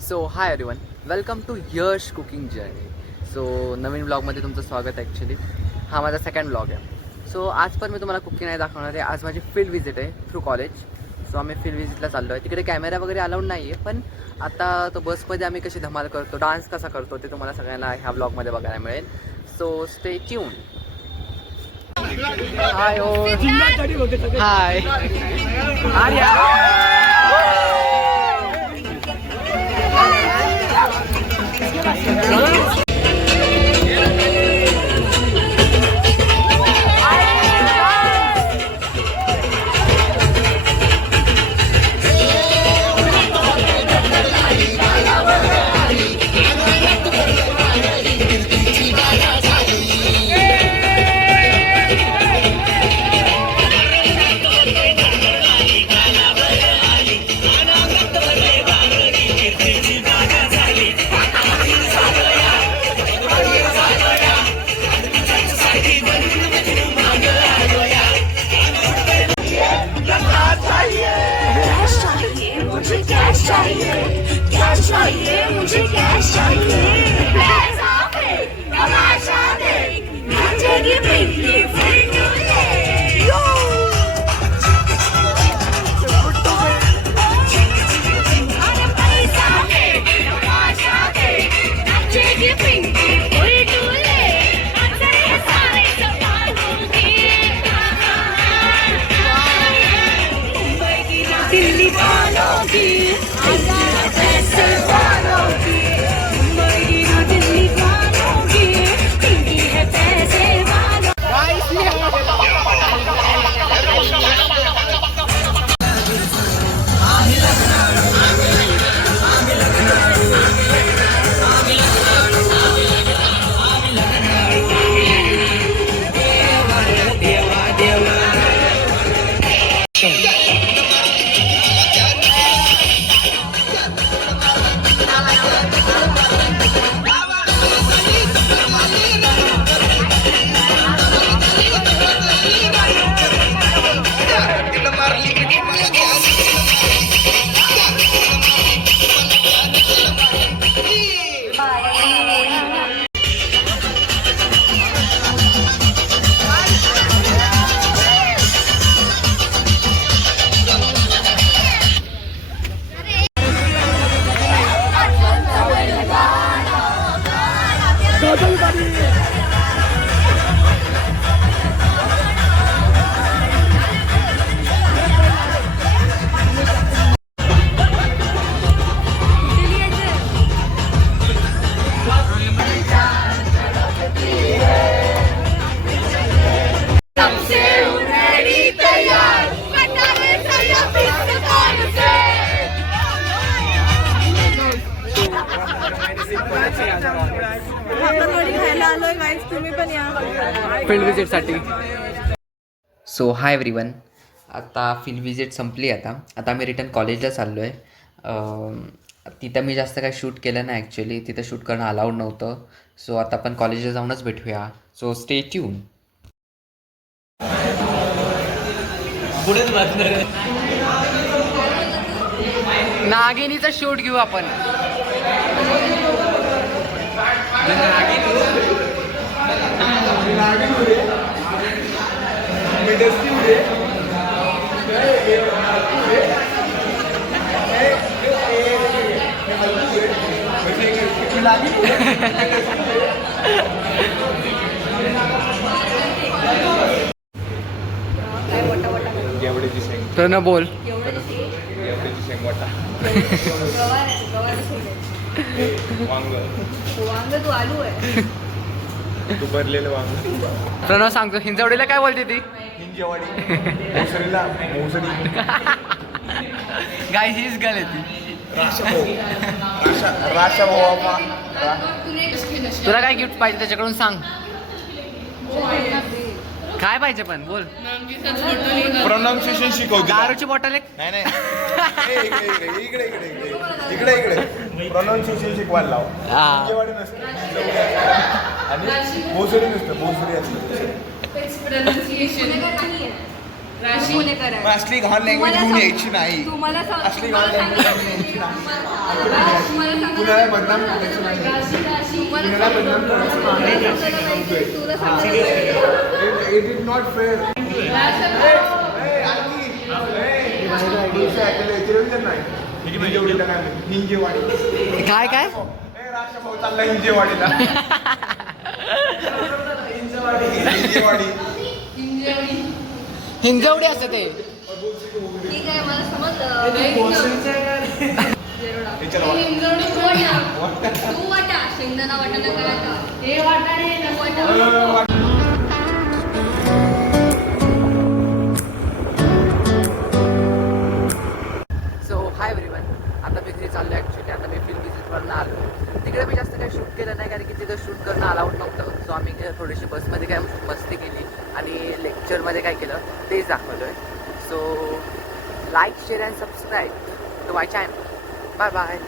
So hi everyone, welcome to Yash cooking journey. So नवीन ब्लॉगमध्ये तुमचं स्वागत आहे. ॲक्च्युली हा माझा सेकंड ब्लॉग आहे. सो आज पण मी तुम्हाला कुकिंग नाही दाखवणार आहे. आज माझी फील्ड विजिट आहे थ्रू कॉलेज. सो आम्ही फील्ड विजिटला चाललो आहे. तिकडे कॅमेरा वगैरे अलाउड नाही आहे, पण आता तो बसमध्ये आम्ही कशी धमाल करतो, डान्स कसा करतो ते तुम्हाला सगळ्यांना ह्या ब्लॉगमध्ये बघायला मिळेल. So stay tune. Hi oh hi Arya. Field विजिटसाठी. सो हाय एव्हरीवन, आता फील्ड विजिट संपली. आता आम्ही रिटर्न कॉलेजला चाललो आहे. तिथं मी जास्त काय शूट केलं नाही ॲक्च्युली. तिथं शूट करणं अलाउड नव्हतं. सो आता आपण कॉलेजला जाऊनच भेटूया. So stay tune. नागिनीचं शूट घेऊ आपण. तर बोल. तू भरलेलं वांग. प्रणव सांगतो हिंजवडीला काय बोलते ती. गाय हीच गल ती. तुला काय गिफ्ट पाहिजे त्याच्याकडून सांग. काय पाहिजे पण बोल. प्रोनाउन्सिएशन शिकवते. दारूची बॉटल एक. नाही इकडे प्रोनाउन्सिएशन शिकवायला लाव. हिंजेवाडी नसते आणि भोसडी नसतं, भोसडी असते. पुणेकर आहे. मग असली घाण लँग्वेज घेऊन यायची नाही. तुम्हाला असली घाण लँग्वेज घेऊन यायची नाही. पुण्याला बदनाम करायचं नाही. पुण्याला बदनाम करायचं नाही. It is not fair. Hinjewadi. काय काय राष्ट्रभाऊ चालला हिंजेवाडीला. हिंजेवाडी. हिंजवडी असते ते. ठीक आहे मला समजलं. चला. तू वाटा शेंगदाणा वाटाणा काय वाटा हे वाटाणे वाटा. सो हाय एव्हरीवन, आता मी घरी चाललो ॲक्च्युली. आता मी फिल्म विजिटवरनं आलो. तिकडे मी जास्त काही शूट केलं नाही, कारण की तिथं शूट करणं अलाउड नव्हतं. सो आम्ही थोडीशी बसमध्ये काय मस्ती केली आणि लेक्चरमध्ये काय केलं तेच दाखवलं आहे. So like share and subscribe to my channel. Bye bye.